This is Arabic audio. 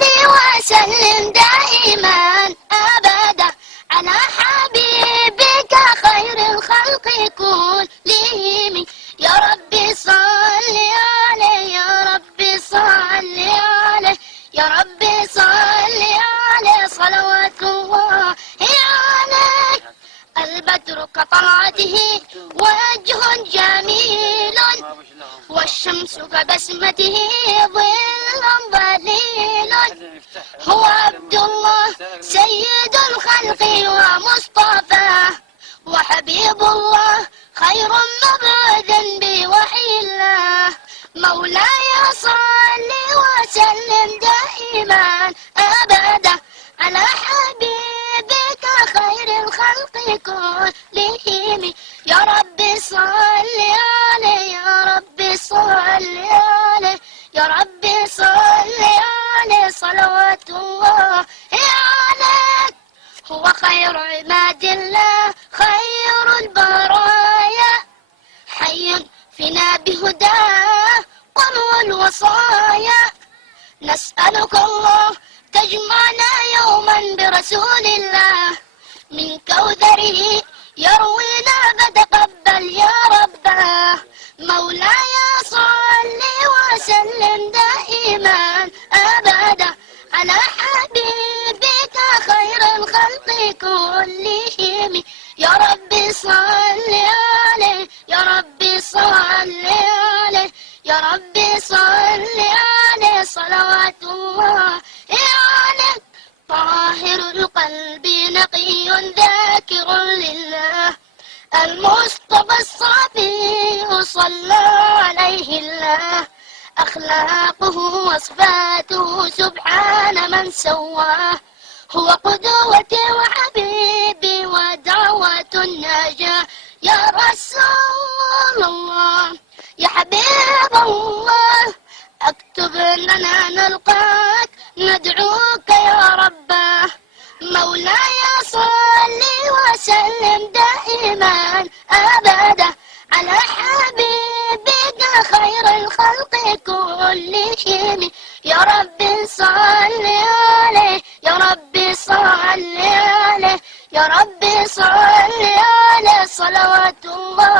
وسلم دائما أبدا على حبيبك خير الخلق كلهم. يا ربي صل عليه، يا ربي صل عليه، يا ربي صل عليه صلوات الله عليه. البدر كطلعته وجه جميل، والشمس كبسمته ظل ظليل. هو عبد الله سيد الخلق ومصطفاه، وحبيب الله خير مبعوث بوحي الله. مولاي صل وسلم دائما أبدا على حبيبك خير الخلق كلهم. يا ربي صل عليه، يا ربي صل عليه، يا ربي صل عليه صلوات الله عليه. هو خير عباد الله خير البرايا، حي فينا بهداه قنو الوصايا. نسألك الله تجمعنا يوما برسول الله، من كوثره يروينا فتقبل يا رباه. مولاي صل وسلم دائما أبدا على حبيبك خير الخلق كلهم. يا ربي صل عليه، يا ربي صل عليه، يا ربي صل عليه صلوات الله عليه. طاهر القلب نقي ذاكر لله، المصطفى الصبي صلى عليه الله. أخلاقه وصفاته سبحان من سواه، هو قدوتي وحبيبي ودعوة النجاة. يا رسول الله يا حبيب الله، اكتب لنا نلقاك ندعوك يا رباه. مولاي صل وسلم دائما أبدا على حبيبك خير الخلق كلهم. يا ربي صل عليه، يا ربي صل عليه، يا ربي صل عليه صلوات الله